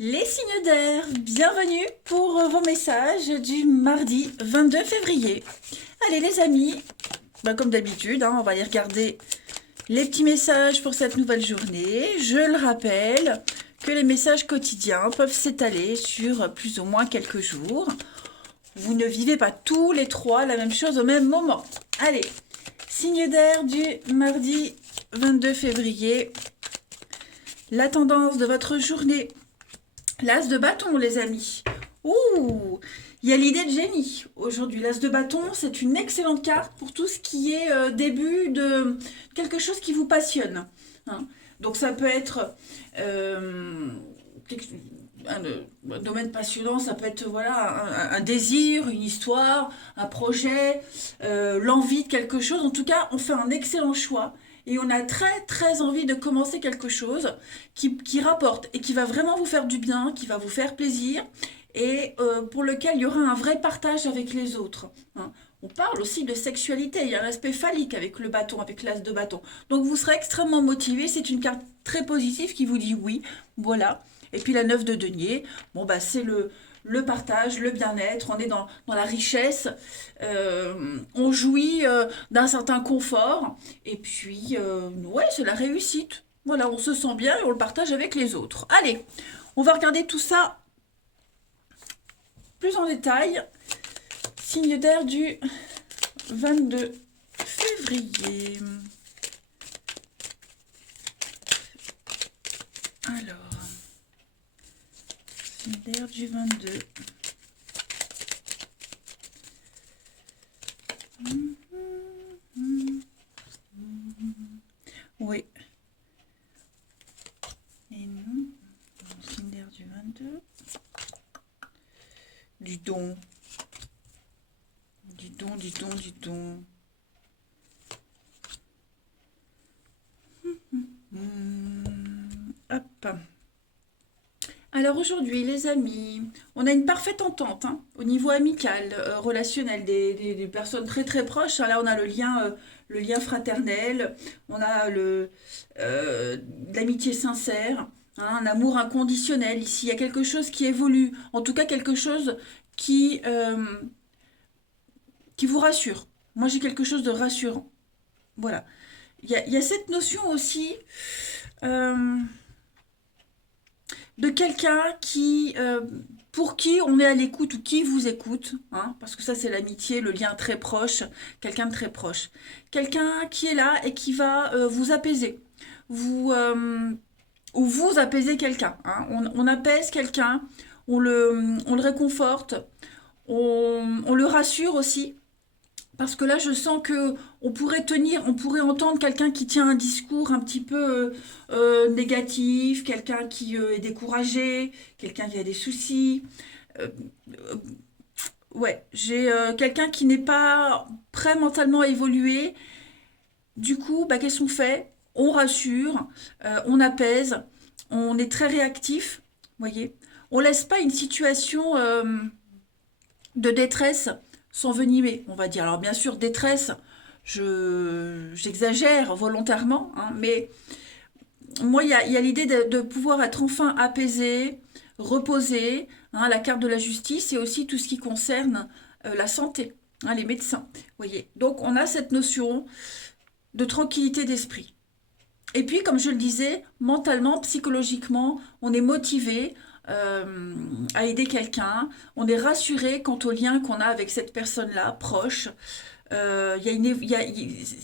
Les signes d'air, bienvenue pour vos messages du mardi 22 février. Allez les amis, comme d'habitude, on va aller regarder les petits messages pour cette nouvelle journée. Je le rappelle que les messages quotidiens peuvent s'étaler sur plus ou moins quelques jours. Vous ne vivez pas tous les trois la même chose au même moment. Allez, signe d'air du mardi 22 février. La tendance de votre journée. L'as de bâton, les amis. Ouh, il y a l'idée de génie. Aujourd'hui, l'as de bâton, c'est une excellente carte pour tout ce qui est début de quelque chose qui vous passionne. Hein. Donc ça peut être un domaine passionnant, ça peut être voilà un désir, une histoire, un projet, l'envie de quelque chose. En tout cas, on fait un excellent choix et on a très très envie de commencer quelque chose qui rapporte et qui va vraiment vous faire du bien, qui va vous faire plaisir et pour lequel il y aura un vrai partage avec les autres. Hein. On parle aussi de sexualité, il y a un aspect phallique avec le bâton, avec l'as de bâton. Donc vous serez extrêmement motivé, c'est une carte très positive qui vous dit oui, voilà. Et puis la 9 de denier, c'est le partage, le bien-être, on est dans la richesse, on jouit d'un certain confort, et puis, ouais, c'est la réussite. Voilà, on se sent bien et on le partage avec les autres. Allez, on va regarder tout ça plus en détail. Signe d'air du 22 février. Alors, signe d'air du 22. Oui. Et nous, signe d'air du 22. Du don. Du don, du don, du don. Hop. Alors aujourd'hui, les amis, on a une parfaite entente au niveau amical, relationnel, des personnes très très proches. Là, on a le lien fraternel, on a de l'amitié sincère, un amour inconditionnel. Ici, il y a quelque chose qui évolue, en tout cas quelque chose qui, euh, qui vous rassure. Moi, j'ai quelque chose de rassurant. Voilà. Il y a cette notion aussi euh, de quelqu'un pour qui on est à l'écoute ou qui vous écoute, hein, parce que ça c'est l'amitié, le lien très proche, quelqu'un de très proche. Quelqu'un qui est là et qui va vous apaiser, vous, ou vous apaiser quelqu'un. Hein. On apaise quelqu'un, on le réconforte, on le rassure aussi. Parce que là, je sens que on pourrait entendre quelqu'un qui tient un discours un petit peu négatif, quelqu'un qui est découragé, quelqu'un qui a des soucis. Euh, euh, ouais, j'ai quelqu'un qui n'est pas prêt mentalement à évoluer. Du coup, qu'est-ce qu'on fait? On rassure, on apaise, on est très réactif, voyez. On laisse pas une situation de détresse s'envenimer, on va dire. Alors bien sûr, détresse, j'exagère volontairement, hein, mais moi, il y a l'idée de pouvoir être enfin apaisé, reposé. Hein, la carte de la justice et aussi tout ce qui concerne la santé, hein, les médecins. Voyez. Donc on a cette notion de tranquillité d'esprit. Et puis, comme je le disais, mentalement, psychologiquement, on est motivé à aider quelqu'un, on est rassuré quant au lien qu'on a avec cette personne-là, proche. Il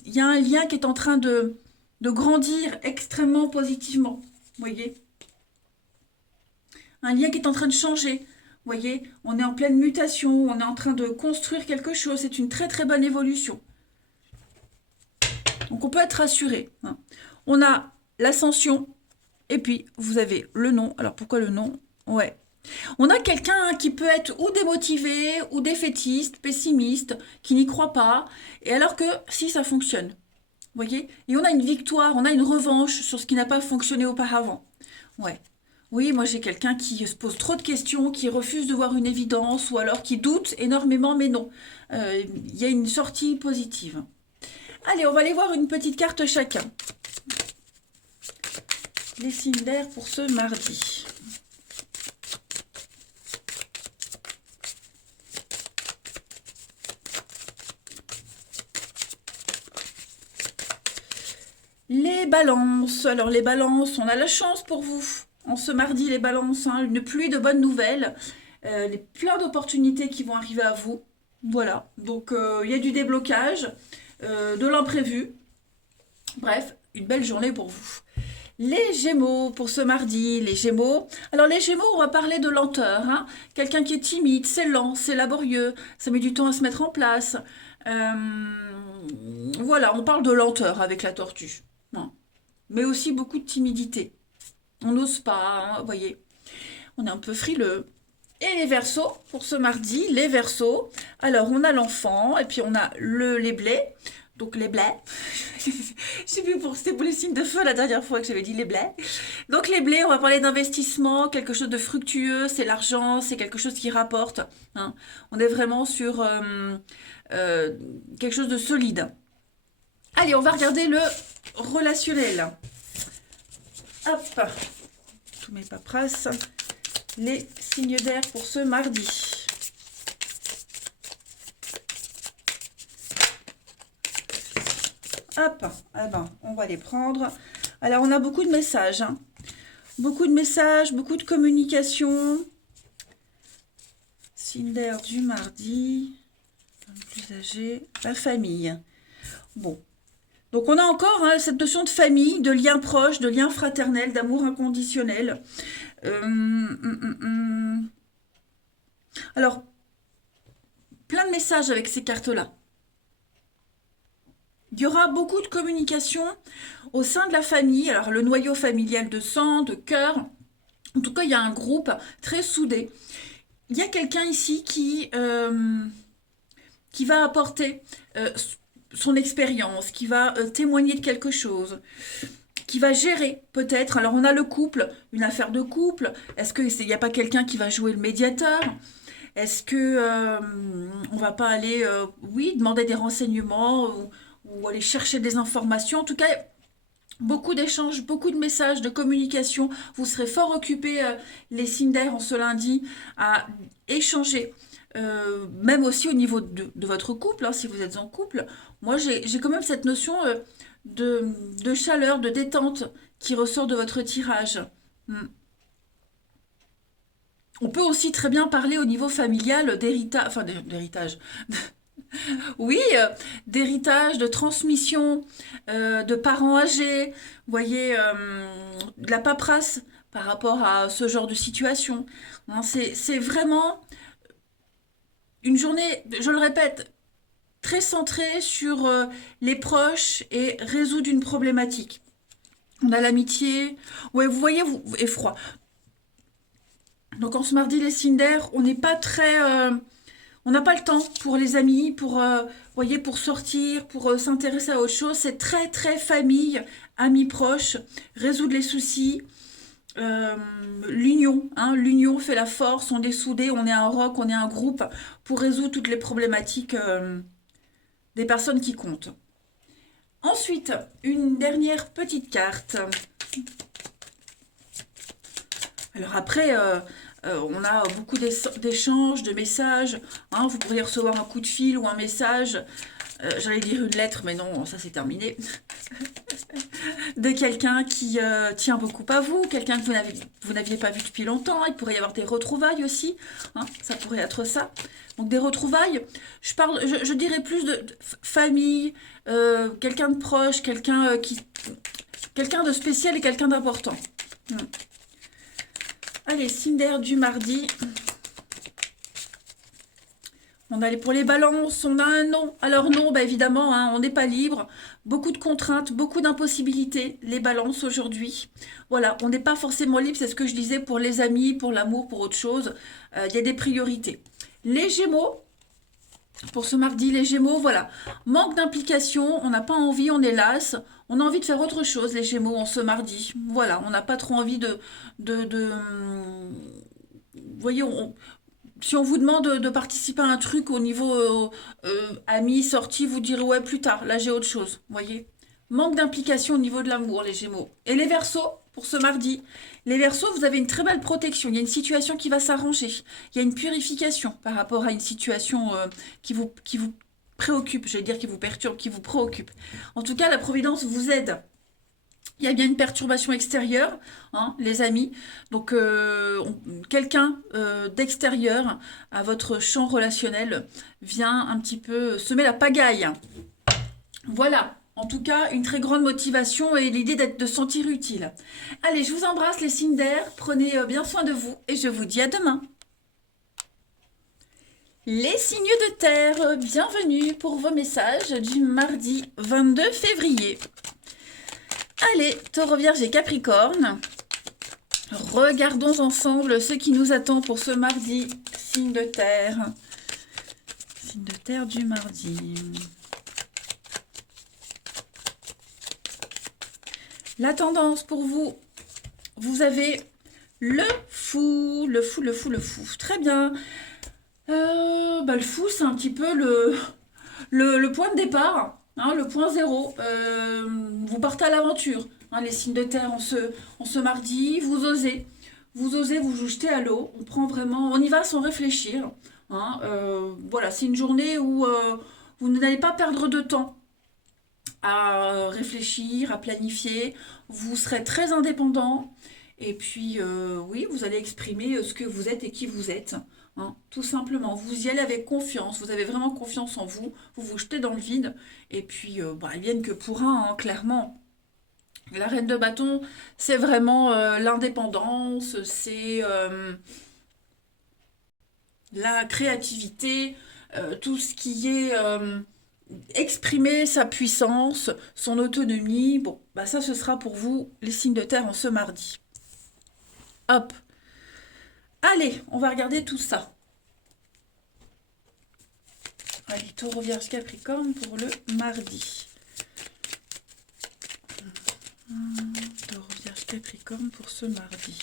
y a un lien qui est en train de grandir extrêmement positivement, voyez. Un lien qui est en train de changer, voyez. On est en pleine mutation, on est en train de construire quelque chose, c'est une très très bonne évolution. Donc on peut être rassuré. Hein. On a l'ascension, et puis vous avez le nom. Alors pourquoi le nom? Ouais. On a quelqu'un qui peut être ou démotivé, ou défaitiste, pessimiste, qui n'y croit pas, et alors que si ça fonctionne, vous voyez. Et on a une victoire, on a une revanche sur ce qui n'a pas fonctionné auparavant. Ouais. Oui, moi j'ai quelqu'un qui se pose trop de questions, qui refuse de voir une évidence, ou alors qui doute énormément, mais non. Il y a une sortie positive. Allez, on va aller voir une petite carte chacun. Les signes d'air pour ce mardi. Les balances. Alors les balances, on a la chance pour vous. En ce mardi, les balances, hein, une pluie de bonnes nouvelles. Plein d'opportunités qui vont arriver à vous. Voilà. Donc il y a du déblocage, de l'imprévu. Bref, une belle journée pour vous. Les Gémeaux pour ce mardi, les Gémeaux. Alors les Gémeaux, on va parler de lenteur, hein. Quelqu'un qui est timide, c'est lent, c'est laborieux, ça met du temps à se mettre en place. Euh, voilà, on parle de lenteur avec la tortue, hein. Mais aussi beaucoup de timidité. On n'ose pas, hein, vous voyez. On est un peu frileux. Et les Verseaux, pour ce mardi, les Verseaux. Alors, on a l'enfant, et puis on a les blés. Donc, les blés. Je sais plus, c'était pour les signes de feu la dernière fois que j'avais dit les blés. Donc, les blés, on va parler d'investissement, quelque chose de fructueux, c'est l'argent, c'est quelque chose qui rapporte, hein. On est vraiment sur quelque chose de solide. Allez, on va regarder le relationnel. Hop, tous mes paperasses. Les signes d'air pour ce mardi. Hop, eh ben, on va les prendre. Alors, on a beaucoup de messages, hein. Beaucoup de messages, beaucoup de communication. Signe d'air du mardi. Plus âgé, la famille. Bon. Donc, on a encore, hein, cette notion de famille, de lien proche, de lien fraternel, d'amour inconditionnel. Alors, plein de messages avec ces cartes-là. Il y aura beaucoup de communication au sein de la famille. Alors, le noyau familial de sang, de cœur. En tout cas, il y a un groupe très soudé. Il y a quelqu'un ici qui va apporter son expérience, qui va témoigner de quelque chose, qui va gérer peut-être. Alors, on a le couple, une affaire de couple. Est-ce qu'il n'y a pas quelqu'un qui va jouer le médiateur? Est-ce que on va pas aller, oui, demander des renseignements ou aller chercher des informations? En tout cas, beaucoup d'échanges, beaucoup de messages, de communication. Vous serez fort occupés, les signes d'air en ce lundi, à échanger. Même aussi au niveau de votre couple, hein, si vous êtes en couple. Moi, j'ai quand même cette notion de chaleur, de détente qui ressort de votre tirage. Hmm. On peut aussi très bien parler au niveau familial d'héritage, enfin d'héritage, oui, d'héritage, de transmission, de parents âgés, vous voyez, de la paperasse par rapport à ce genre de situation, hein. C'est vraiment une journée, je le répète, très centrée sur les proches et résoudre une problématique. On a l'amitié, ouais, vous voyez, et froid. Donc en ce mardi, les signes d'air, on n'est pas très... on n'a pas le temps pour les amis, pour, voyez, pour sortir, pour s'intéresser à autre chose. C'est très, très famille, amis proches, résoudre les soucis. L'union, hein, l'union fait la force, on est soudés, on est un rock, on est un groupe pour résoudre toutes les problématiques des personnes qui comptent. Ensuite, une dernière petite carte. Alors après, on a beaucoup d'échanges, de messages, hein. Vous pourriez recevoir un coup de fil ou un message, j'allais dire une lettre, mais non, ça c'est terminé, de quelqu'un qui tient beaucoup à vous, quelqu'un que vous n'aviez pas vu depuis longtemps. Il pourrait y avoir des retrouvailles aussi, hein, ça pourrait être ça. Donc des retrouvailles, je dirais plus de famille, quelqu'un de proche, quelqu'un de spécial et quelqu'un d'important. Hmm. Allez, signe d'air du mardi. On allait pour les balances, on a un non. Alors non, bah évidemment, hein, on n'est pas libre. Beaucoup de contraintes, beaucoup d'impossibilités, les balances aujourd'hui. Voilà, on n'est pas forcément libre, c'est ce que je disais pour les amis, pour l'amour, pour autre chose. Il y a des priorités. Les Gémeaux, pour ce mardi, les Gémeaux, voilà. Manque d'implication, on n'a pas envie, on est las. On a envie de faire autre chose, les Gémeaux, en ce mardi. Voilà, on n'a pas trop envie vous voyez, si on vous demande de participer à un truc au niveau amis, sortie, vous direz ouais plus tard, là j'ai autre chose, vous voyez. Manque d'implication au niveau de l'amour, les Gémeaux. Et les Verseaux, pour ce mardi. Les Verseaux, vous avez une très belle protection. Il y a une situation qui va s'arranger. Il y a une purification par rapport à une situation qui vous préoccupe. Je vais dire qui vous perturbe, qui vous préoccupe. En tout cas, la Providence vous aide Il y a bien une perturbation extérieure, hein, les amis. Donc, quelqu'un d'extérieur à votre champ relationnel vient un petit peu semer la pagaille. Voilà. En tout cas, une très grande motivation et l'idée de se sentir utile. Allez, je vous embrasse les signes d'air. Prenez bien soin de vous et je vous dis à demain. Les signes de terre, bienvenue pour vos messages du mardi 22 février. Allez, Taureau, Vierge et Capricorne, regardons ensemble ce qui nous attend pour ce mardi, signe de terre. Signe de terre du mardi. La tendance pour vous, vous avez le fou. Très bien. Le fou, c'est un petit peu le point de départ, hein, le point zéro. Vous partez à l'aventure. Hein, les signes de terre en ce mardi, vous osez vous jeter à l'eau. On y va sans réfléchir. Hein, voilà, c'est une journée où vous n'allez pas perdre de temps à réfléchir, à planifier. Vous serez très indépendant. Et puis, oui, vous allez exprimer ce que vous êtes et qui vous êtes. Hein, tout simplement. Vous y allez avec confiance. Vous avez vraiment confiance en vous. Vous vous jetez dans le vide. Et puis, ils viennent que pour un, hein, clairement. La reine de bâton, c'est vraiment l'indépendance, c'est la créativité, tout ce qui est exprimer sa puissance, son autonomie. Bon, bah ça, ce sera pour vous les signes de terre en ce mardi. Hop. Allez, on va regarder tout ça. Allez, Taureau, Vierge, Capricorne pour le mardi. Taureau, Vierge, Capricorne pour ce mardi.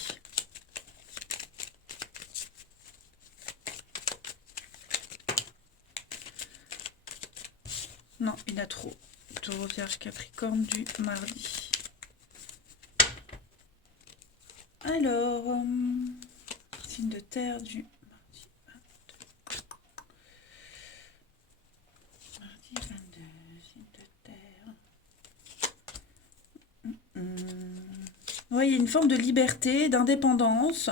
Non, il y en a trop. Taureau, Vierge, Capricorne du mardi. Alors, signe de terre du mardi 22. Mardi 22, signe de terre. Oui, il y a une forme de liberté, d'indépendance,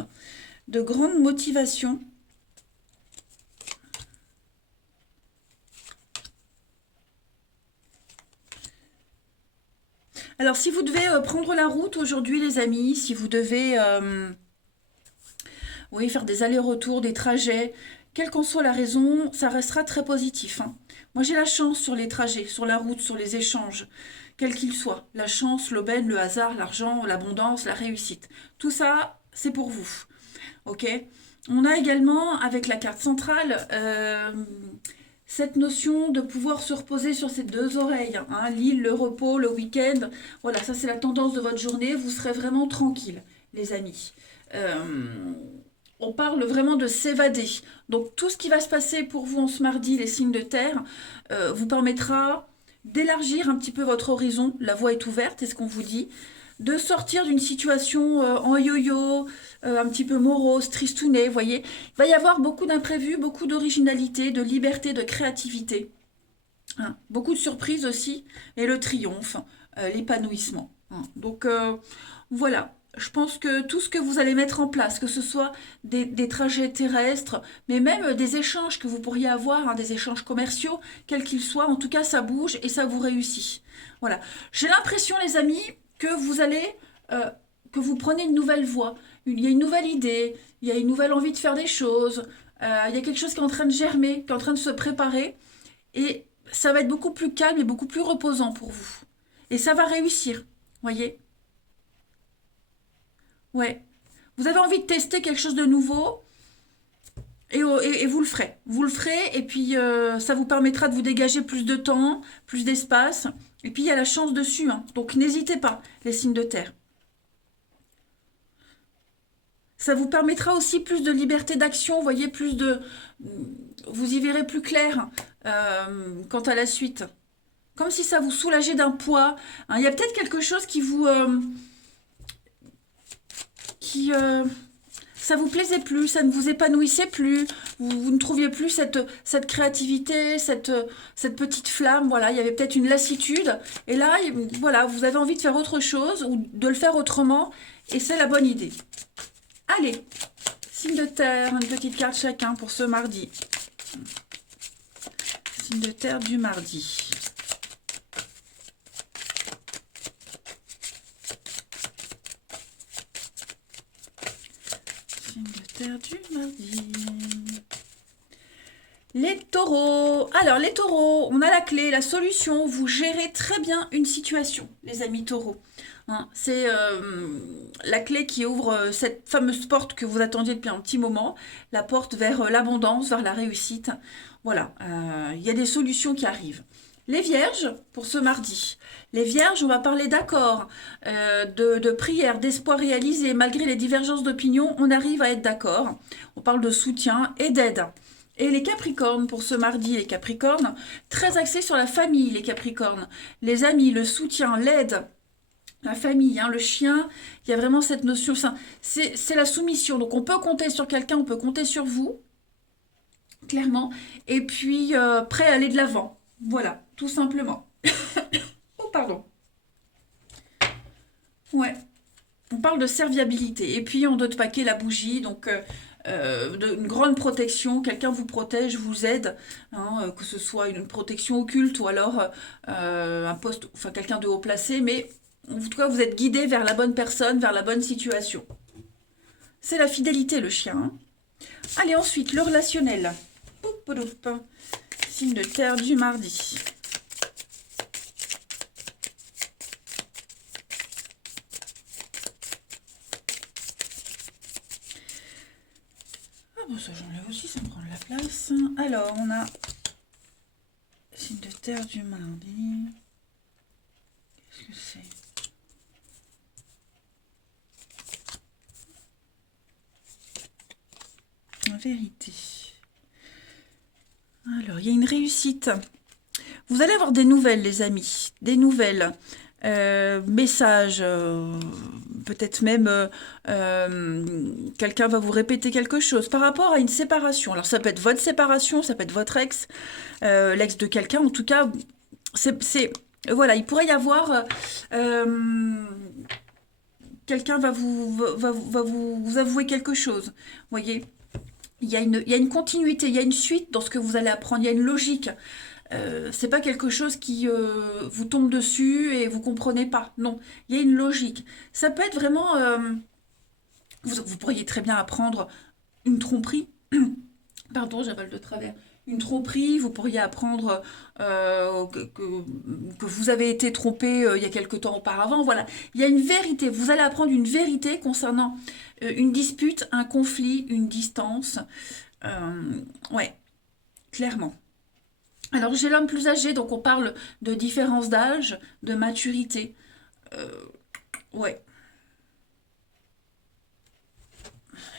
de grande motivation. Alors, si vous devez prendre la route aujourd'hui, les amis, si vous devez oui, faire des allers-retours, des trajets, quelle qu'en soit la raison, ça restera très positif. Hein. Moi, j'ai la chance sur les trajets, sur la route, sur les échanges, quels qu'ils soient. La chance, l'aubaine, le hasard, l'argent, l'abondance, la réussite. Tout ça, c'est pour vous. Ok. On a également, avec la carte centrale, cette notion de pouvoir se reposer sur ses deux oreilles. Hein, l'île, le repos, le week-end. Voilà, ça c'est la tendance de votre journée. Vous serez vraiment tranquille, les amis. On parle vraiment de s'évader. Donc tout ce qui va se passer pour vous en ce mardi, les signes de terre, vous permettra d'élargir un petit peu votre horizon. La voie est ouverte, c'est ce qu'on vous dit. De sortir d'une situation en yo-yo, un petit peu morose, tristounée, vous voyez. Il va y avoir beaucoup d'imprévus, beaucoup d'originalité, de liberté, de créativité. Hein. Beaucoup de surprises aussi, et le triomphe, l'épanouissement. Hein. Donc voilà, je pense que tout ce que vous allez mettre en place, que ce soit des trajets terrestres, mais même des échanges que vous pourriez avoir, hein, des échanges commerciaux, quels qu'ils soient, en tout cas ça bouge et ça vous réussit. Voilà. J'ai l'impression, les amis, que vous allez, que vous prenez une nouvelle voie. Il y a une nouvelle idée, il y a une nouvelle envie de faire des choses, il y a quelque chose qui est en train de germer, qui est en train de se préparer, et ça va être beaucoup plus calme et beaucoup plus reposant pour vous. Et ça va réussir, voyez? Ouais. Vous avez envie de tester quelque chose de nouveau, et vous le ferez. Vous le ferez, et puis ça vous permettra de vous dégager plus de temps, plus d'espace, et puis il y a la chance dessus, hein. Donc n'hésitez pas, les signes de terre. Ça vous permettra aussi plus de liberté d'action, vous voyez, plus de... Vous y verrez plus clair quant à la suite. Comme si ça vous soulageait d'un poids. Hein. Il y a peut-être quelque chose qui vous... ça vous plaisait plus, ça ne vous épanouissait plus, vous ne trouviez plus cette créativité, cette petite flamme, voilà, il y avait peut-être une lassitude, et là, voilà, vous avez envie de faire autre chose, ou de le faire autrement, et c'est la bonne idée. Allez, signe de terre, une petite carte chacun pour ce mardi. Signe de terre du mardi. Du mardi. Les taureaux. Alors, les taureaux, on a la clé, la solution. Vous gérez très bien une situation, les amis taureaux. Hein, c'est la clé qui ouvre cette fameuse porte que vous attendiez depuis un petit moment, la porte vers l'abondance, vers la réussite. Voilà, il y a des solutions qui arrivent. Les vierges, pour ce mardi. Les vierges, on va parler d'accords, de prières, d'espoir réalisé. Malgré les divergences d'opinion, on arrive à être d'accord. On parle de soutien et d'aide. Et les capricornes, pour ce mardi, les capricornes, très axés sur la famille, les capricornes. Les amis, le soutien, l'aide, la famille, hein, le chien, il y a vraiment cette notion. C'est la soumission. Donc on peut compter sur quelqu'un, on peut compter sur vous, clairement. Et puis, prêt à aller de l'avant. Voilà, tout simplement. Oh, pardon. Ouais, on parle de serviabilité. Et puis, en d'autres paquets, la bougie. Donc, une grande protection. Quelqu'un vous protège, vous aide. Hein, que ce soit une protection occulte ou alors un poste, enfin, quelqu'un de haut placé. Mais, en tout cas, vous êtes guidé vers la bonne personne, vers la bonne situation. C'est la fidélité, le chien. Hein. Allez, ensuite, le relationnel. Poup, signe de terre du mardi. Ah bon, ça j'enlève aussi, ça me prend de la place. Alors, on a signe de terre du mardi. Qu'est-ce que c'est? La vérité. Alors, il y a une réussite. Vous allez avoir des nouvelles, les amis. Des nouvelles. Messages. Peut-être même quelqu'un va vous répéter quelque chose par rapport à une séparation. Alors, ça peut être votre séparation, ça peut être votre ex, l'ex de quelqu'un. En tout cas, voilà, il pourrait y avoir... quelqu'un va vous avouer quelque chose. Vous voyez, il y a une continuité, il y a une suite dans ce que vous allez apprendre, il y a une logique. C'est pas quelque chose qui vous tombe dessus et vous comprenez pas. Non, il y a une logique. Ça peut être vraiment... vous pourriez très bien apprendre une tromperie. Pardon, j'avale de travers. Une tromperie, vous pourriez apprendre que vous avez été trompé il y a quelque temps auparavant. Voilà, il y a une vérité. Vous allez apprendre une vérité concernant une dispute, un conflit, une distance. Ouais, clairement. Alors j'ai l'homme plus âgé, donc on parle de différence d'âge, de maturité. Ouais.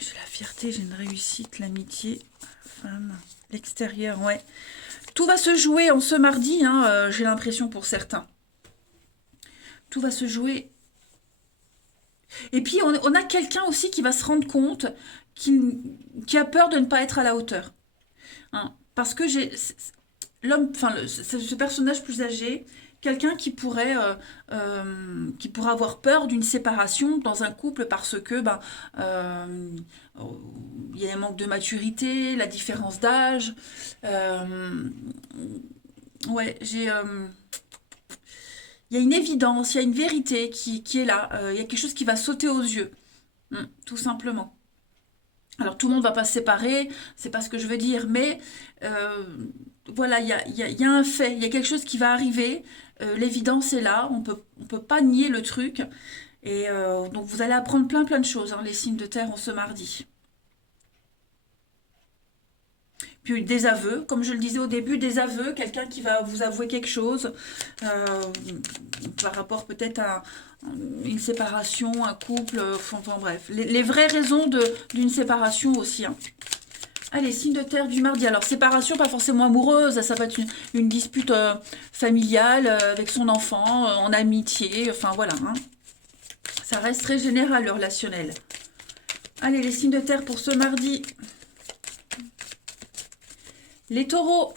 J'ai la fierté, j'ai une réussite, l'amitié, femme, l'extérieur, ouais. Tout va se jouer en ce mardi, hein, j'ai l'impression pour certains. Tout va se jouer. Et puis on a quelqu'un aussi qui va se rendre compte qui a peur de ne pas être à la hauteur. Hein, parce que l'homme, enfin ce personnage plus âgé, quelqu'un qui pourrait avoir peur d'une séparation dans un couple parce que euh, il y a un manque de maturité, la différence d'âge. Ouais, il y a une évidence, il y a une vérité qui est là. Il y a quelque chose qui va sauter aux yeux, tout simplement. Alors tout le monde va pas se séparer, c'est pas ce que je veux dire, mais voilà, il y a un fait, il y a quelque chose qui va arriver, l'évidence est là, on peut pas nier le truc, et donc vous allez apprendre plein de choses, hein, les signes de terre en ce mardi. Puis des aveux, comme je le disais au début, des aveux, quelqu'un qui va vous avouer quelque chose euh, par rapport peut-être à une séparation, un couple, enfin bref, les vraies raisons d'une séparation aussi. Hein. Allez, signe de terre du mardi. Alors, séparation, pas forcément amoureuse, ça peut être une dispute familiale avec son enfant, en amitié, enfin voilà. Hein. Ça reste très général, le relationnel. Allez, les signes de terre pour ce mardi. Les taureaux.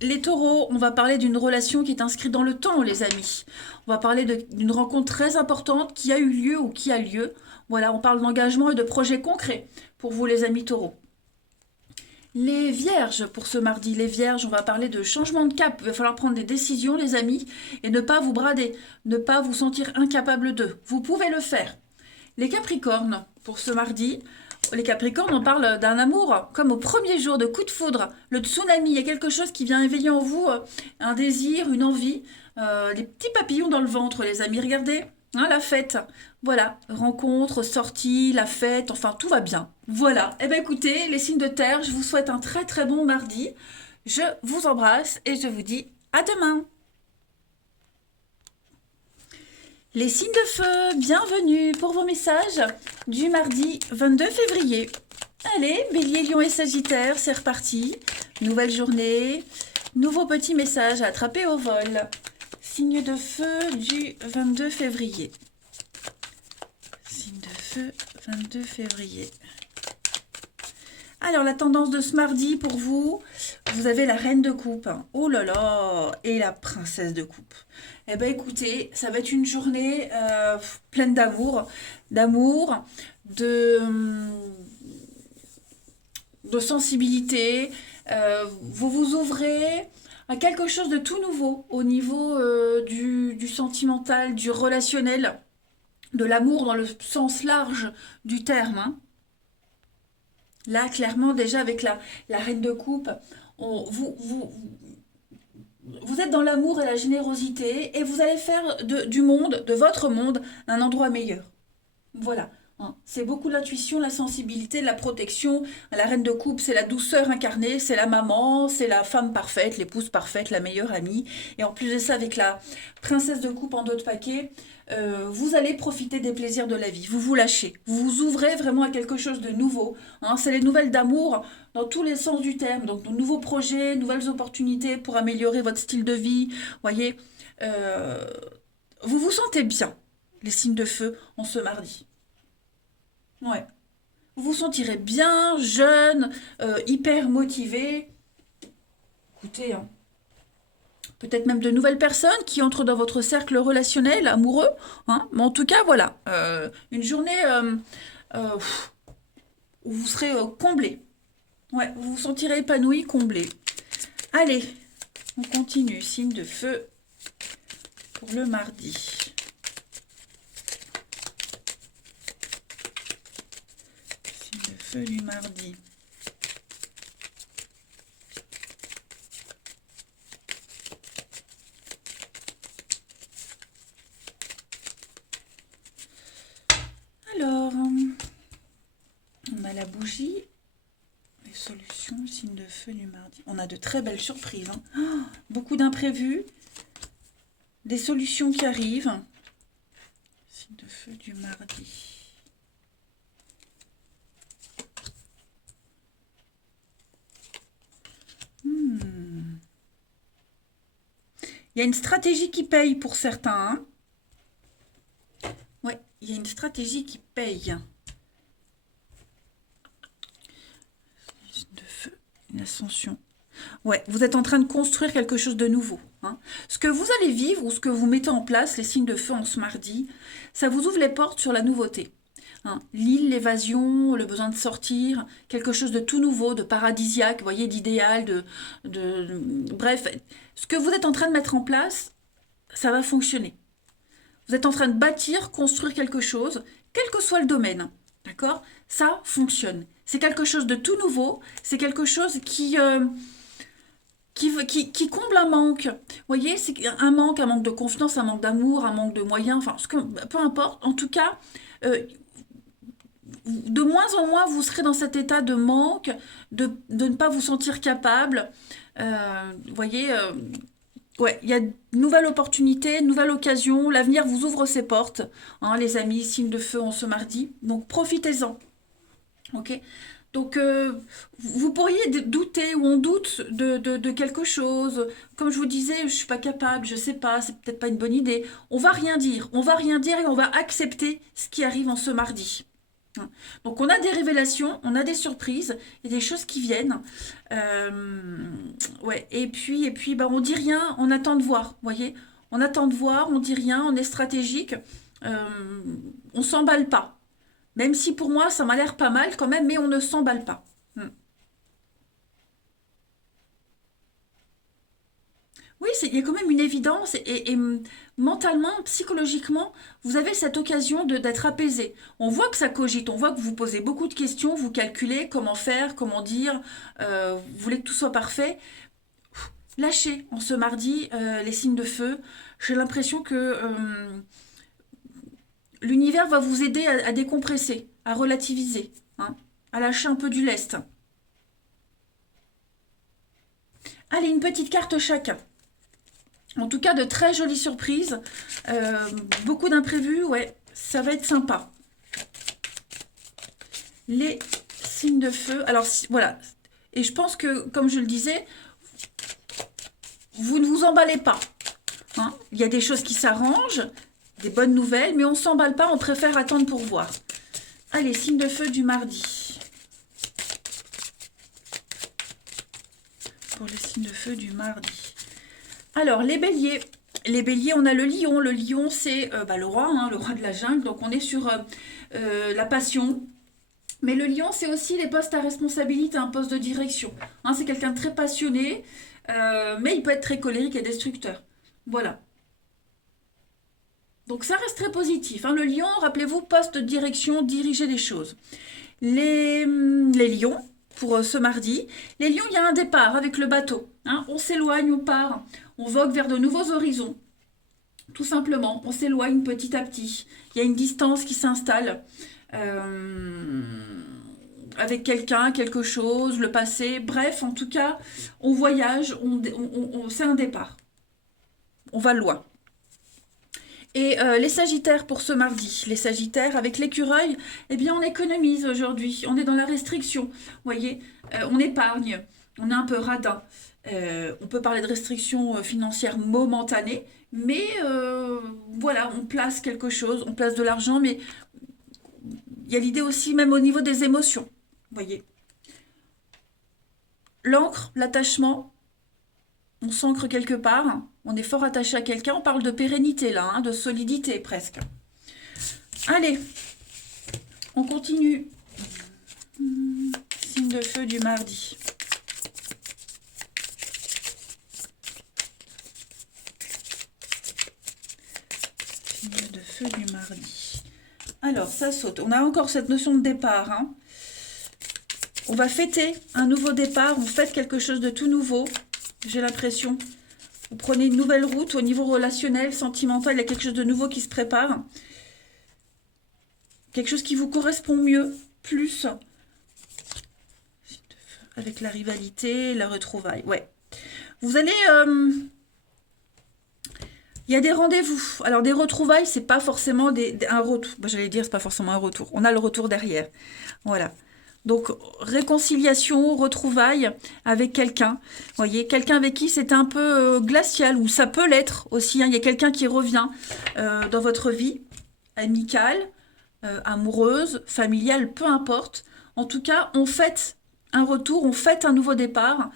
Les taureaux, on va parler d'une relation qui est inscrite dans le temps, les amis. On va parler d'une rencontre très importante qui a eu lieu ou qui a lieu. Voilà, on parle d'engagement et de projets concrets pour vous, les amis taureaux. Les vierges, pour ce mardi, les vierges, on va parler de changement de cap. Il va falloir prendre des décisions, les amis, et ne pas vous brader, ne pas vous sentir incapable d'eux. Vous pouvez le faire. Les capricornes, pour ce mardi, les capricornes, on parle d'un amour, comme au premier jour de coup de foudre, le tsunami, il y a quelque chose qui vient éveiller en vous, un désir, une envie, des petits papillons dans le ventre, les amis, regardez, hein, la fête, voilà, rencontre, sortie, la fête, enfin tout va bien, voilà. Eh bien écoutez, les signes de terre, je vous souhaite un très très bon mardi, je vous embrasse et je vous dis à demain. Les signes de feu, bienvenue pour vos messages du mardi 22 février. Allez, Bélier, Lion et Sagittaire, c'est reparti. Nouvelle journée, nouveau petit message à attraper au vol. Signe de feu du 22 février. Signe de feu, 22 février. Alors, la tendance de ce mardi pour vous, vous avez la reine de coupe. Oh là là, et la princesse de coupe. Eh bien, écoutez, ça va être une journée pleine d'amour, de, de sensibilité. Vous vous ouvrez à quelque chose de tout nouveau au niveau du sentimental, du relationnel, de l'amour dans le sens large du terme, hein. Là, clairement, déjà avec la reine de coupe, vous êtes dans l'amour et la générosité et vous allez faire du monde, de votre monde, un endroit meilleur. Voilà. Hein. C'est beaucoup l'intuition, la sensibilité, la protection. La reine de coupe, c'est la douceur incarnée, c'est la maman, c'est la femme parfaite, l'épouse parfaite, la meilleure amie. Et en plus de ça, avec la princesse de coupe en dos de paquet, vous allez profiter des plaisirs de la vie. Vous vous lâchez. Vous vous ouvrez vraiment à quelque chose de nouveau. Hein. C'est les nouvelles d'amour dans tous les sens du terme. Donc, de nouveaux projets, nouvelles opportunités pour améliorer votre style de vie. Voyez, vous vous sentez bien, les signes de feu, en ce mardi. Ouais. Vous vous sentirez bien, jeune, hyper motivé. Écoutez, hein, peut-être même de nouvelles personnes qui entrent dans votre cercle relationnel, amoureux. Hein. Mais en tout cas, voilà, une journée euh, où vous serez comblé. Ouais, vous vous sentirez épanoui, comblé. Allez, on continue. Signe de feu pour le mardi. Signe de feu du mardi. Alors, on a la bougie, les solutions, signe de feu du mardi. On a de très belles surprises. Hein. Oh, beaucoup d'imprévus, des solutions qui arrivent. Signe de feu du mardi. Il y a une stratégie qui paye pour certains. Hein. Ouais, il y a une stratégie qui paye. De feu, une ascension. Ouais, vous êtes en train de construire quelque chose de nouveau. Hein. Ce que vous allez vivre ou ce que vous mettez en place, les signes de feu en ce mardi, ça vous ouvre les portes sur la nouveauté. Hein. L'île, l'évasion, le besoin de sortir, quelque chose de tout nouveau, de paradisiaque, vous voyez, d'idéal, bref, ce que vous êtes en train de mettre en place, ça va fonctionner. Vous êtes en train de bâtir, construire quelque chose, quel que soit le domaine, d'accord? Ça fonctionne. C'est quelque chose de tout nouveau, c'est quelque chose qui comble un manque. Vous voyez, c'est un manque de confiance, un manque d'amour, un manque de moyens, enfin, peu importe. En tout cas, de moins en moins, vous serez dans cet état de manque, de ne pas vous sentir capable. Vous voyez, ouais, il y a de nouvelles opportunités, de nouvelles occasions. L'avenir vous ouvre ses portes, hein, les amis, signe de feu en ce mardi. Donc, profitez-en. Ok? Donc, vous pourriez douter ou on doute de quelque chose. Comme je vous disais, je suis pas capable, je sais pas, c'est peut-être pas une bonne idée. On va rien dire et on va accepter ce qui arrive en ce mardi. Hein. Donc on a des révélations, on a des surprises et des choses qui viennent. Ouais. Et puis, bah, on dit rien, on attend de voir. Vous voyez, on attend de voir, on dit rien, on est stratégique. Euh, on s'emballe pas. Même si pour moi ça m'a l'air pas mal quand même, mais on ne s'emballe pas. Hmm. Oui, il y a quand même une évidence et mentalement, psychologiquement, vous avez cette occasion d'être apaisé. On voit que ça cogite, on voit que vous posez beaucoup de questions, vous calculez comment faire, comment dire, vous voulez que tout soit parfait. Lâchez en ce mardi les signes de feu. J'ai l'impression que l'univers va vous aider à décompresser, à relativiser, hein, à lâcher un peu du lest. Allez, une petite carte chacun. En tout cas, de très jolies surprises. Euh, Beaucoup d'imprévus, ouais, ça va être sympa. Les signes de feu. Alors, voilà. Et je pense que, comme je le disais, vous ne vous emballez pas. Hein. Il y a des choses qui s'arrangent, des bonnes nouvelles, mais on ne s'emballe pas, on préfère attendre pour voir. Allez, signes de feu du mardi. Pour les signes de feu du mardi. Alors, les béliers. Les béliers, on a le lion. Le lion, c'est bah, le roi de la jungle. Donc, on est sur la passion. Mais le lion, c'est aussi les postes à responsabilité, un poste de direction. Hein, c'est quelqu'un de très passionné, mais il peut être très colérique et destructeur. Voilà. Donc, ça reste très positif. Hein. Le lion, rappelez-vous, poste de direction, diriger les choses. Les lions, pour ce mardi. Les lions, il y a un départ avec le bateau. Hein. On s'éloigne, on part. On vogue vers de nouveaux horizons. Tout simplement, on s'éloigne petit à petit. Il y a une distance qui s'installe euh, avec quelqu'un, quelque chose, le passé. Bref, en tout cas, on voyage, c'est un départ. On va loin. Et les Sagittaires pour ce mardi, les Sagittaires avec l'écureuil, eh bien on économise aujourd'hui, on est dans la restriction, vous voyez, on épargne, on est un peu radin. On peut parler de restrictions financières momentanées, mais voilà, on place quelque chose, on place de l'argent, mais il y a l'idée aussi même au niveau des émotions, vous voyez. L'ancre, l'attachement, on s'ancre quelque part, on est fort attaché à quelqu'un, on parle de pérennité là, hein, de solidité presque. Allez, on continue. Signe de feu du mardi. Signe de feu du mardi. Alors, ça saute. On a encore cette notion de départ. Hein. On va fêter un nouveau départ, on fête quelque chose de tout nouveau. J'ai l'impression. Vous prenez une nouvelle route au niveau relationnel, sentimental, il y a quelque chose de nouveau qui se prépare. Quelque chose qui vous correspond mieux, plus. Avec la rivalité, la retrouvaille. Ouais. Vous allez... il y a des rendez-vous. Alors, des retrouvailles, c'est pas forcément un retour. Bah, j'allais dire, c'est pas forcément un retour. On a le retour derrière. Voilà. Donc, réconciliation, retrouvailles avec quelqu'un. Vous voyez, quelqu'un avec qui c'est un peu glacial, ou ça peut l'être aussi. Hein. Il y a quelqu'un qui revient dans votre vie, amicale, amoureuse, familiale, peu importe. En tout cas, on fête un retour, on fête un nouveau départ.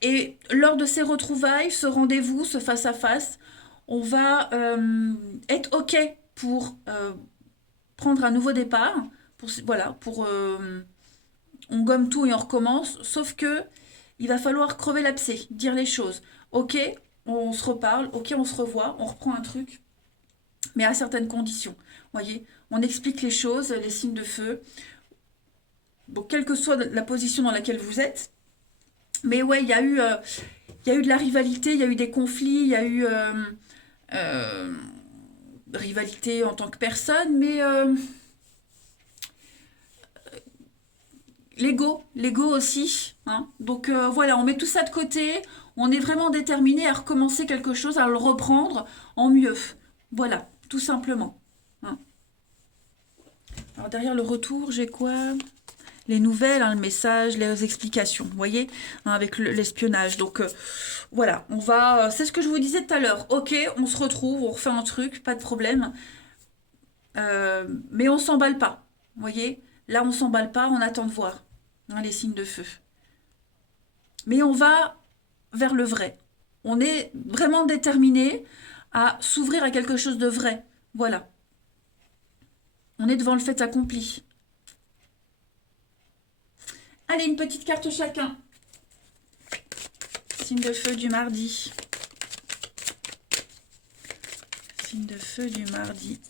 Et lors de ces retrouvailles, ce rendez-vous, ce face-à-face, on va être OK pour prendre un nouveau départ. Voilà, on gomme tout et on recommence. Sauf que il va falloir crever l'abcès, dire les choses. OK, on se reparle. OK, on se revoit. On reprend un truc, mais à certaines conditions. Voyez, on explique les choses, les signes de feu. Bon, quelle que soit la position dans laquelle vous êtes. Mais ouais, il y a eu de la rivalité, il y a eu des conflits, il y a eu euh, rivalité en tant que personne, mais l'ego aussi. Hein. Donc voilà, on met tout ça de côté, on est vraiment déterminé à recommencer quelque chose, à le reprendre en mieux. Voilà, tout simplement. Hein. Alors derrière le retour, j'ai quoi? Les nouvelles, hein, le message, les explications, vous voyez, hein, avec l'espionnage. Donc voilà, on va... c'est ce que je vous disais tout à l'heure. Ok, on se retrouve, on refait un truc, pas de problème. Mais on s'emballe pas. Vous voyez? Là, on s'emballe pas, on attend de voir, hein, les signes de feu. Mais on va vers le vrai. On est vraiment déterminé à s'ouvrir à quelque chose de vrai. Voilà. On est devant le fait accompli. Allez, une petite carte chacun. Signe de feu du mardi. Signe de feu du mardi.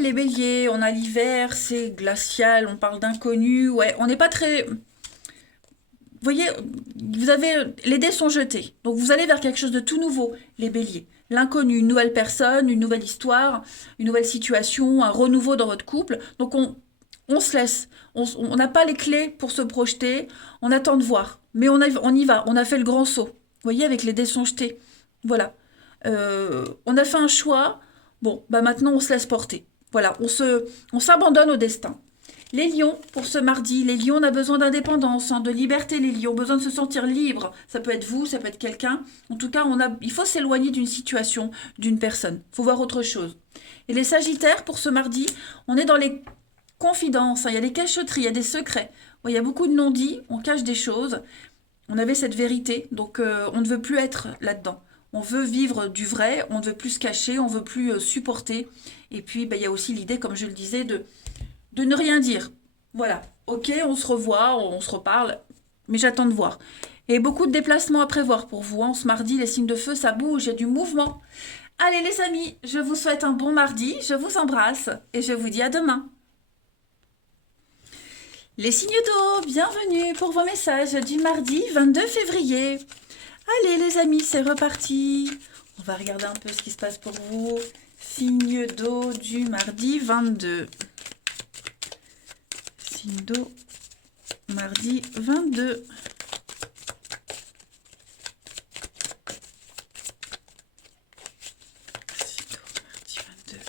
Les béliers, on a l'hiver, c'est glacial, on parle d'inconnu, ouais, on n'est pas très... Vous voyez, vous avez... Les dés sont jetés, donc vous allez vers quelque chose de tout nouveau, les béliers. L'inconnu, une nouvelle personne, une nouvelle histoire, une nouvelle situation, un renouveau dans votre couple, donc on se laisse. On n'a pas les clés pour se projeter, on attend de voir, mais on y va, on a fait le grand saut. Vous voyez, avec les dés sont jetés, voilà. On a fait un choix, bon, bah maintenant on se laisse porter. Voilà, on s'abandonne au destin. Les lions, pour ce mardi, les lions, on a besoin d'indépendance, hein, de liberté, les lions, besoin de se sentir libre. Ça peut être vous, ça peut être quelqu'un. En tout cas, il faut s'éloigner d'une situation, d'une personne. Il faut voir autre chose. Et les sagittaires, pour ce mardi, on est dans les confidences, hein, il y a des cachotteries, il y a des secrets. Ouais, il y a beaucoup de non-dits, on cache des choses. On avait cette vérité, donc on ne veut plus être là-dedans. On veut vivre du vrai, on ne veut plus se cacher, on ne veut plus supporter. Et puis, il y a aussi l'idée, comme je le disais, de ne rien dire. Voilà, ok, on se revoit, on se reparle, mais j'attends de voir. Et beaucoup de déplacements à prévoir pour vous, hein. Ce mardi, les signes de feu, ça bouge, il y a du mouvement. Allez les amis, je vous souhaite un bon mardi, je vous embrasse et je vous dis à demain. Les signes d'eau, bienvenue pour vos messages du mardi 22 février. Allez les amis, c'est reparti. On va regarder un peu ce qui se passe pour vous. Signe d'eau du mardi 22. Signe d'eau mardi 22. Signe d'eau mardi 22.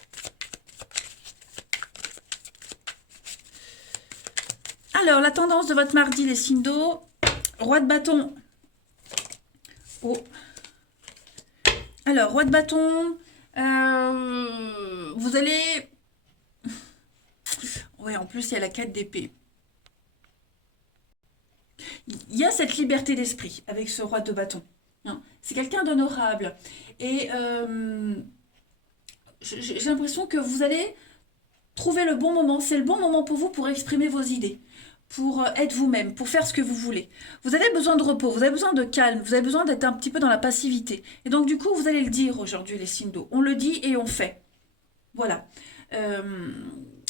Alors, la tendance de votre mardi, les signes d'eau. Roi de bâton. Oh. Alors, roi de bâton, vous allez... Ouais, en plus, il y a la 4 d'épée. Il y a cette liberté d'esprit avec ce roi de bâton, hein. C'est quelqu'un d'honorable. Et j'ai l'impression que vous allez trouver le bon moment. C'est le bon moment pour vous pour exprimer vos idées, pour être vous-même, pour faire ce que vous voulez. Vous avez besoin de repos, vous avez besoin de calme, vous avez besoin d'être un petit peu dans la passivité. Et donc du coup, vous allez le dire aujourd'hui, les signes d'eau. On le dit et on fait. Voilà.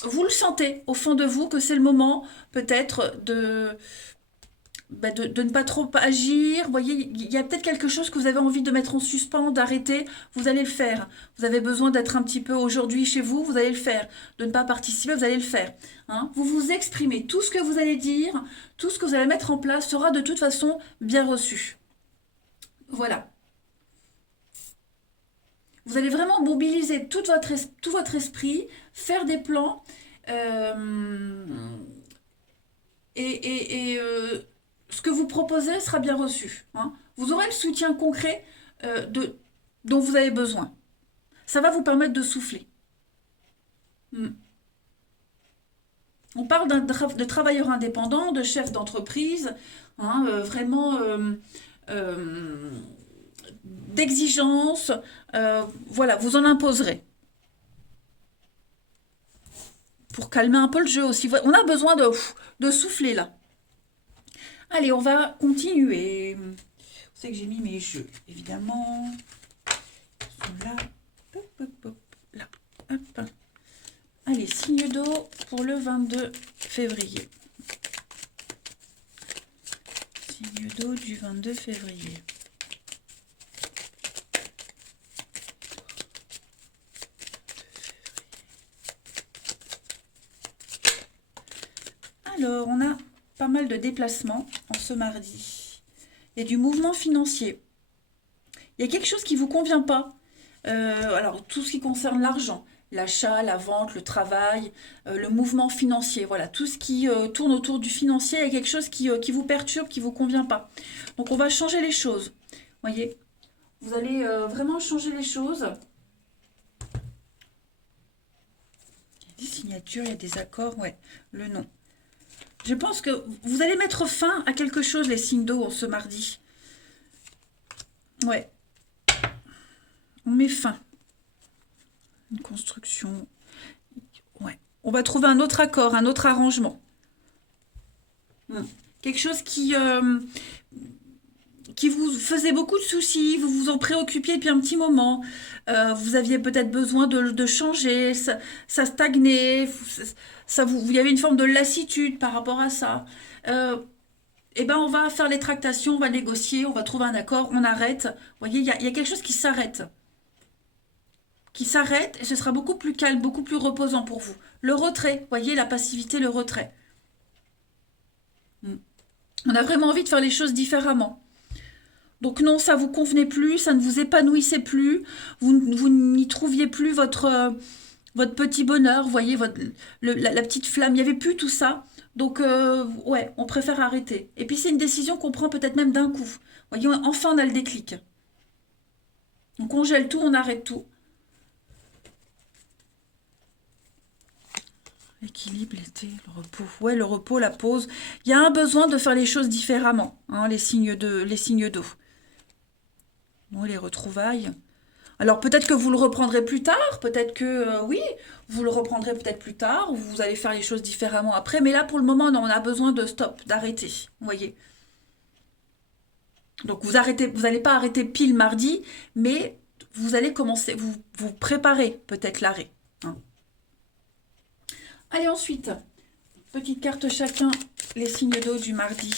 Vous le sentez au fond de vous que c'est le moment peut-être de ne pas trop agir. Vous voyez, il y a peut-être quelque chose que vous avez envie de mettre en suspens, d'arrêter. Vous allez le faire. Vous avez besoin d'être un petit peu aujourd'hui chez vous, vous allez le faire. De ne pas participer, vous allez le faire. Hein, vous vous exprimez. Tout ce que vous allez dire, tout ce que vous allez mettre en place sera de toute façon bien reçu. Voilà. Vous allez vraiment mobiliser tout votre esprit, faire des plans ce que vous proposez sera bien reçu, hein. Vous aurez le soutien concret dont vous avez besoin. Ça va vous permettre de souffler. Hmm. On parle de travailleurs indépendants, de chefs d'entreprise, hein, vraiment d'exigence. Voilà, vous en imposerez. Pour calmer un peu le jeu aussi. On a besoin de souffler là. Allez, on va continuer. Vous savez que j'ai mis mes jeux, évidemment. Ils sont là. Hop, hop, hop. Là. Hop. Allez, signe d'eau pour le 22 février. Signe d'eau du 22 février. Alors, on a pas mal de déplacements en ce mardi. Il y a du mouvement financier. Il y a quelque chose qui ne vous convient pas. Alors, tout ce qui concerne l'argent, l'achat, la vente, le travail, le mouvement financier, voilà, tout ce qui tourne autour du financier est quelque chose qui vous perturbe, qui vous convient pas. Donc, on va changer les choses. Voyez, vous allez vraiment changer les choses. Il y a des signatures, il y a des accords, ouais, le nom. Je pense que vous allez mettre fin à quelque chose, les signes d'eau, ce mardi. Ouais, on met fin. Une construction. Ouais. On va trouver un autre accord, un autre arrangement. Quelque chose qui vous faisait beaucoup de soucis, vous vous en préoccupiez depuis un petit moment, vous aviez peut-être besoin de changer, ça stagnait, il y avait une forme de lassitude par rapport à ça. Euh, eh ben, on va faire les tractations, on va négocier, on va trouver un accord, on arrête. Vous voyez, il y a quelque chose qui s'arrête et ce sera beaucoup plus calme, beaucoup plus reposant pour vous. Le retrait, vous voyez, la passivité, le retrait. On a vraiment envie de faire les choses différemment. Donc non, ça vous convenait plus, ça ne vous épanouissait plus, vous n'y trouviez plus votre petit bonheur, vous voyez, la petite flamme, il n'y avait plus tout ça. Donc ouais, on préfère arrêter. Et puis c'est une décision qu'on prend peut-être même d'un coup. Vous voyez, enfin on a le déclic. On congèle tout, on arrête tout. L'équilibre, l'été, le repos. Ouais, le repos, la pause. Il y a un besoin de faire les choses différemment, hein, les signes d'eau. Bon, les retrouvailles. Alors peut-être que vous le reprendrez plus tard, peut-être que oui, vous le reprendrez peut-être plus tard, ou vous allez faire les choses différemment après, mais là pour le moment, non, on a besoin de stop, d'arrêter, vous voyez. Donc vous arrêtez, vous n'allez pas arrêter pile mardi, mais vous allez commencer, vous préparez peut-être l'arrêt, hein. Allez ensuite, petite carte chacun, les signes d'eau du mardi.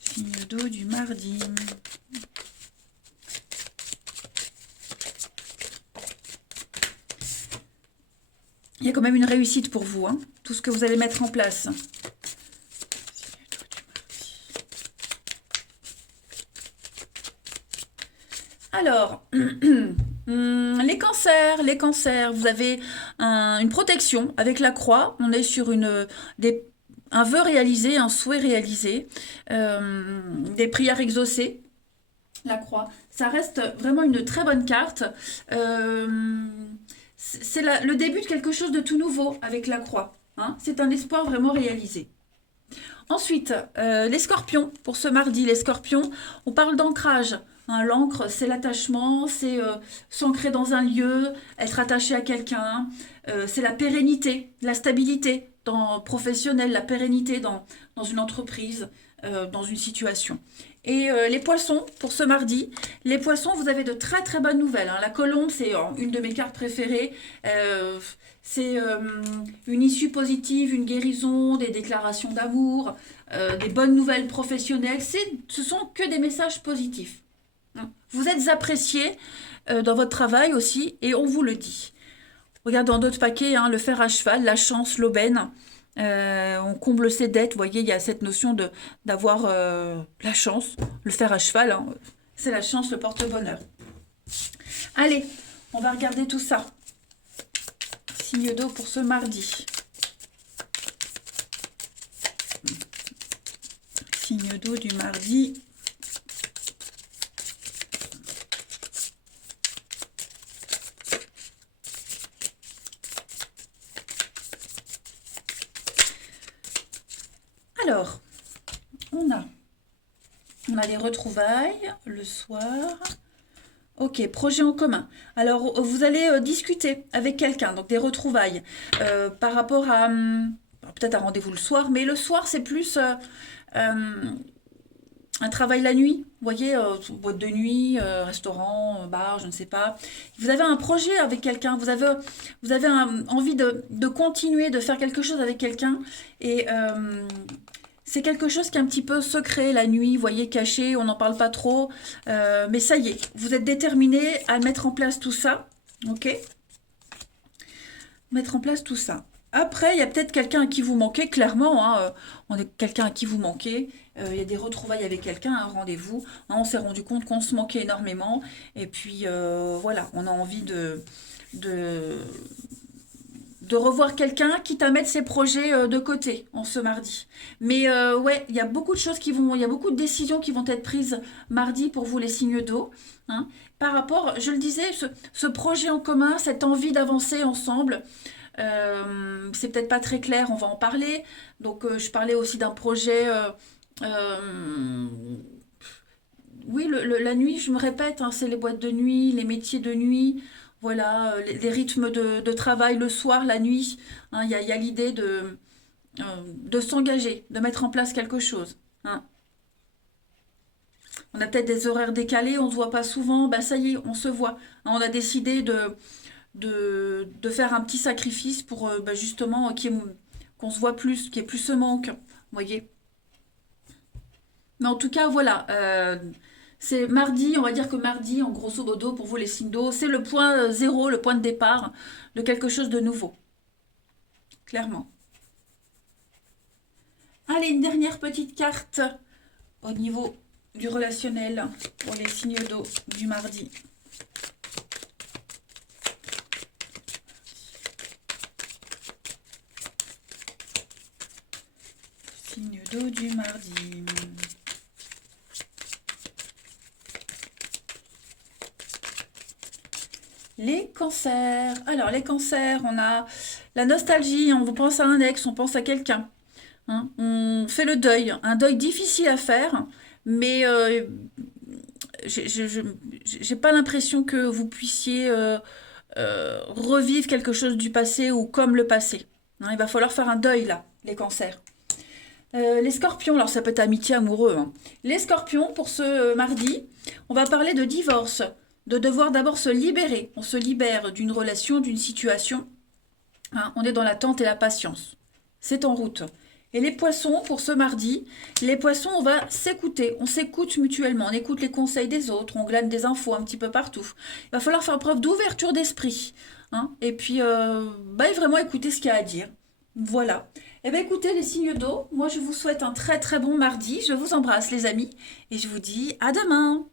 Signes d'eau du mardi. Il y a quand même une réussite pour vous, hein, tout ce que vous allez mettre en place. Alors, les cancers, vous avez une protection avec la croix. On est sur un vœu réalisé, un souhait réalisé, des prières exaucées. La croix, ça reste vraiment une très bonne carte. C'est le début de quelque chose de tout nouveau avec la croix, hein. C'est un espoir vraiment réalisé. Ensuite, les scorpions, pour ce mardi, les scorpions, on parle d'ancrage, hein. L'ancre, c'est l'attachement, c'est s'ancrer dans un lieu, être attaché à quelqu'un, c'est la pérennité, la stabilité professionnelle, la pérennité dans une entreprise, dans une situation. Et les poissons, pour ce mardi, les poissons, vous avez de très très bonnes nouvelles, hein. La colombe, c'est une de mes cartes préférées. C'est une issue positive, une guérison, des déclarations d'amour, des bonnes nouvelles professionnelles. Ce sont que des messages positifs, hein. Vous êtes apprécié dans votre travail aussi, et on vous le dit. Regardez dans d'autres paquets, hein, le fer à cheval, la chance, l'aubaine. On comble ses dettes, vous voyez, il y a cette notion d'avoir la chance, le fer à cheval, hein, c'est la chance, le porte-bonheur. Allez, on va regarder tout ça. Signe d'eau pour ce mardi. Signe d'eau du mardi. Alors, on a les retrouvailles le soir. Ok, projet en commun. Alors, vous allez discuter avec quelqu'un, donc des retrouvailles, par rapport à, peut-être un rendez-vous le soir, mais le soir, c'est plus un travail la nuit, vous voyez, boîte de nuit, restaurant, bar, je ne sais pas. Vous avez un projet avec quelqu'un, vous avez envie de continuer, de faire quelque chose avec quelqu'un, et c'est quelque chose qui est un petit peu secret la nuit, vous voyez, caché, on n'en parle pas trop, mais ça y est, vous êtes déterminé à mettre en place tout ça, ok? Mettre en place tout ça. Après, il y a peut-être quelqu'un à qui vous manquez, clairement, hein, on est quelqu'un à qui vous manquez. Il y a des retrouvailles avec quelqu'un, un rendez-vous. Hein, on s'est rendu compte qu'on se manquait énormément. Et puis, voilà, on a envie de, de revoir quelqu'un, quitte à mettre ses projets de côté en ce mardi. Mais ouais, il y a beaucoup de choses il y a beaucoup de décisions qui vont être prises mardi pour vous les signes d'eau. Hein. Par rapport, je le disais, ce projet en commun, cette envie d'avancer ensemble, c'est peut-être pas très clair, on va en parler. Donc je parlais aussi d'un projet. Euh, oui, la nuit, je me répète, hein, c'est les boîtes de nuit, les métiers de nuit, voilà, les rythmes de travail le soir, la nuit. Hein, il y a l'idée de s'engager, de mettre en place quelque chose. Hein. On a peut-être des horaires décalés, on ne se voit pas souvent, bah ça y est, on se voit. Hein, on a décidé de faire un petit sacrifice pour bah, justement qu'on se voit plus, qu'il n'y ait plus ce manque. Vous voyez. Mais en tout cas, voilà. C'est mardi, on va dire que mardi, en grosso modo, pour vous les signes d'eau, c'est le point zéro, le point de départ de quelque chose de nouveau, clairement. Allez, une dernière petite carte au niveau du relationnel pour les signes d'eau du mardi. Signe d'eau du mardi. Les cancers. Alors, les cancers, on a la nostalgie, on vous pense à un ex, on pense à quelqu'un. Hein. On fait le deuil, un deuil difficile à faire, mais j'ai pas l'impression que vous puissiez revivre quelque chose du passé ou comme le passé. Hein, il va falloir faire un deuil là, les cancers. Les scorpions, alors ça peut être amitié, amoureux. Hein. Les scorpions, pour ce mardi, on va parler de divorce, de devoir d'abord se libérer. On se libère d'une relation, d'une situation. Hein, on est dans l'attente et la patience. C'est en route. Et les poissons, pour ce mardi, les poissons, on va s'écouter. On s'écoute mutuellement. On écoute les conseils des autres. On glane des infos un petit peu partout. Il va falloir faire preuve d'ouverture d'esprit. Hein, et puis, bah, vraiment écouter ce qu'il y a à dire. Voilà. Eh bien, écoutez, les signes d'eau, moi, je vous souhaite un très très bon mardi. Je vous embrasse, les amis. Et je vous dis à demain.